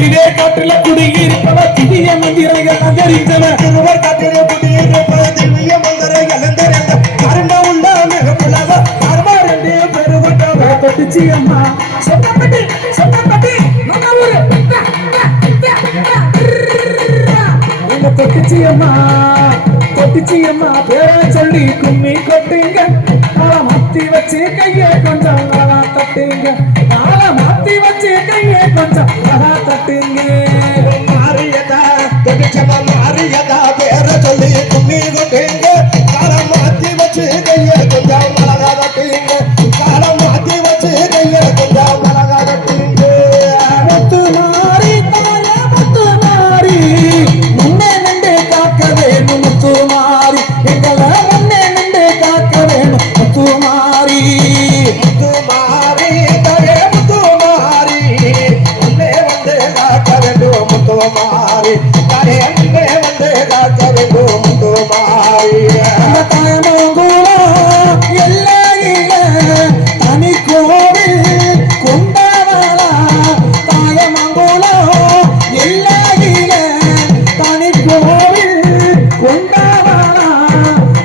இதே காற்றில குடியிருப்பவர் திவ்ய மந்திரங்கள் நகரித்தவர் காற்றில குடியிருப்பவர் திவ்ய மந்திரங்கள் கருண உள்ள மிகப்புலவ கர்மர் என்று பெருகொண்டவர் தொட்டுச்சி அம்மா சொந்தப்பட்டி சொந்தப்பட்டி நம்ம ஊரு தொட்டுச்சி அம்மா பேரை சொல்லி கும்மி கொட்டுங்க நாளை மாத்தி வச்சு கையை கொஞ்சம் நல்லா தட்டுங்க நாளை மாத்தி வச்சு கையை கொஞ்சம் நல்லா தட்டுங்க மாறியதா தொட்டுச்சம்மா மாறியதா பேரை சொல்லி கும்மி கொட்டுங்க நாளை மாத்தி வச்சு கையை கொஞ்சம் நல்லா தட்டுங்க நாளை மாத்தி வச்சு கையை கொஞ்சம் நல்லா தட்டுங்க முத்து மாறி தாய முத்து மாறி முன்னே நின்று காக்க வேணும் முத்து மாறி எங்களை முன்னே நின்று காக்க வேணும் முத்து மாறி முத்து மாறி தாய முத்து மாறி முன்னே வந்து காக்க வேண்டும் முத்து மாறி தாய முன்னே வந்து காக்க வேண்டும் முத்து மாறி தாயமங்குளம் எல்லையில தனி கோவில் கொண்டவளா தாயமங்குளம் எல்லையில தனி கோவில் கொண்டவளா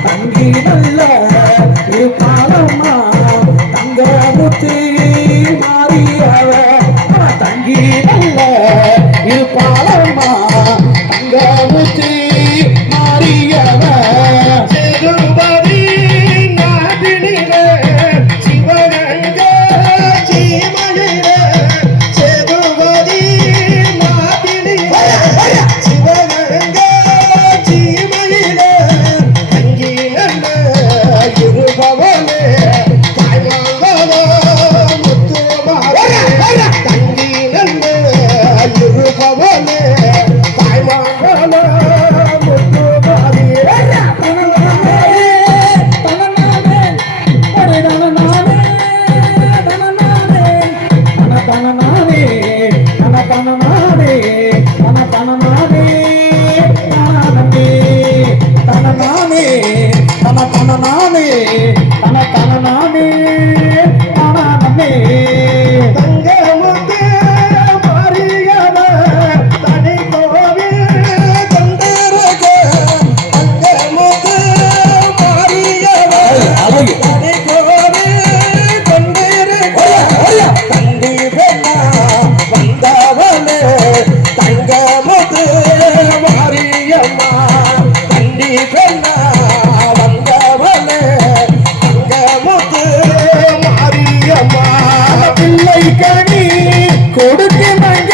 தங்கி நல்ல இருப்பாளம்மா தங்க முத்து மாறியவ தங்கி நல்ல இருப்பாளம்மா தங்க முத்து மாறியவ கொடுக்க மங்க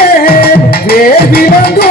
வேர்விலங்கோ